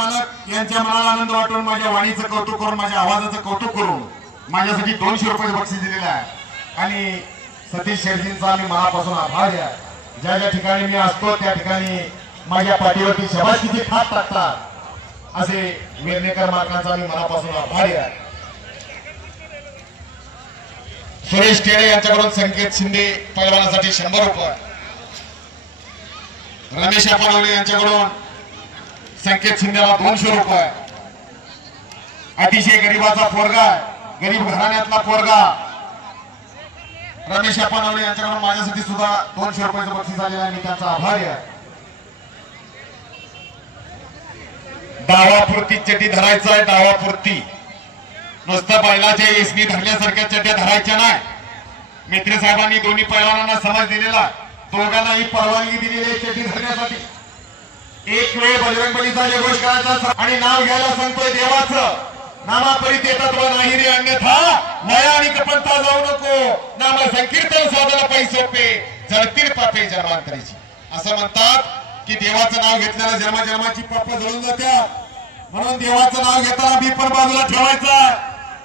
मालक यांच्या मनाला आनंद वाटून माझ्या वाणीचं कौतुक करून माझ्या आवाजाचं कौतुक करून माझ्यासाठी दोनशे रुपये बक्षीस दिलेलं आहे. आणि सतीश शेरजींचा मी मनापासून आभार आहे. ज्या ज्या ठिकाणी मी असतो त्या ठिकाणी माझ्या पाठीवरती शबाशीची थाप टाकतात. असे वेर्णेकर मालकांचा मी मनापासून आभारी आहे. सुरेश केळे यांच्याकडून संकेत शिंदे पैलवानासाठी शंभर रुपये. रमेश पानवले यांच्याकडून संकेत शिंदेला दोनशे रुपये. अतिशय गरीबाचा पोरगा गरीब घराण्यातला पोरगा. रमेश पानवले यांच्याकडून माझ्यासाठी सुद्धा दोनशे रुपयाचं बक्षीस आलेलं आहे. मी त्यांचा आभारी आहे. डावापुरती चटी धरायचं आहे डावापुरती. नुसतं बैलाच्या एसनी धरल्यासारख्या चट्या धरायच्या नाही. मित्र साहेबांनी दोन्ही पैलवानांना समज दिलेला दोघांनाही परवानगी दिलेली आहे चटी धरण्यासाठी. एक वेळ बजरंगबलीचा जयघोष करायचा आणि नाव घ्यायला सांगतोय देवाचं. नामापरित येतात व नाही रे अन्यथा. नया आणि कपंता जाऊ नको. नाम संकीर्तन साधना पैसे सोपे. जळतील पापे जन्मांतरीची. असं म्हणतात की देवाचं नाव घेतल्यानं जन्मजन्माची पाप जळून जात्या. म्हणून देवाचं नाव घेताना मी पण बाजूला ठेवायचं.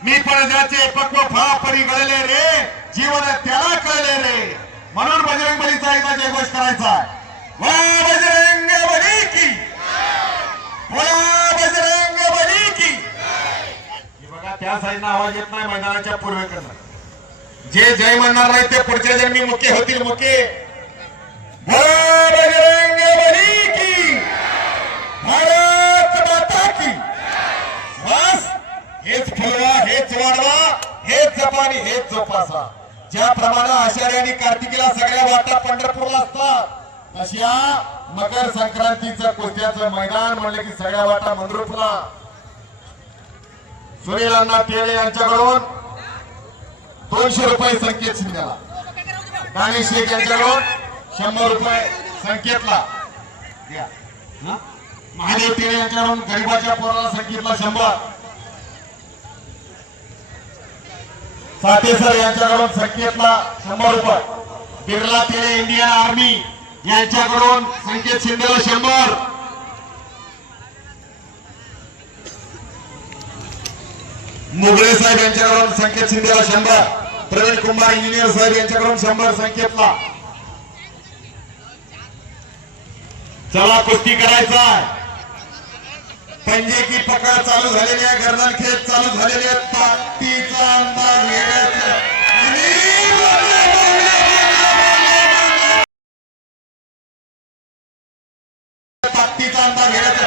मी पण ज्याचे पक्व फळा परी गळले रे. जीवन त्याला कळले रे. म्हणून बजरंग त्या साईडनं आवाज येत नाही मैदानाच्या पूर्वेकडनं. जे जय म्हणणार नाही ते पुढच्या जन्मी मुके होतील मुके. भारत माता की. बस हेच फुलवा हेच वाढवा हेच जपानी हेच जोपासा. ज्याप्रमाणे आषाढी आणि कार्तिकीला सगळ्या वाटा पंढरपूरला असतात तशा मकर संक्रांतीचं कुस्त्याचं मैदान म्हणलं की सगळ्या वाटा सुनील अण्णा टेळे यांच्याकडून दोनशे रुपये संकेत शिंदेला. दाणी शेख यांच्याकडून शंभर रुपये संकेतला. महादेव टेळे यांच्याकडून गरीबाच्या पोराला संकेतला शंभर. सातेसर यांच्याकडून संकेतला शंभर रुपये. बिर्ला तेले इंडियन आर्मी यांच्याकडून संकेत शिंदेला शंभर. मुगळे साहेब यांच्याकडून संकेत शिंदेला शंभर. प्रवीण कुंभार इंजिनियर साहेब यांच्याकडून शंभर संकेतला. चला कुस्ती करायचा पंजे की पकड चालू झालेली आहे. गर्दन खेळ चालू झालेले आहे. ताकदीचा अंदाज घेण्याचा आणि अंदाज घेण्याचा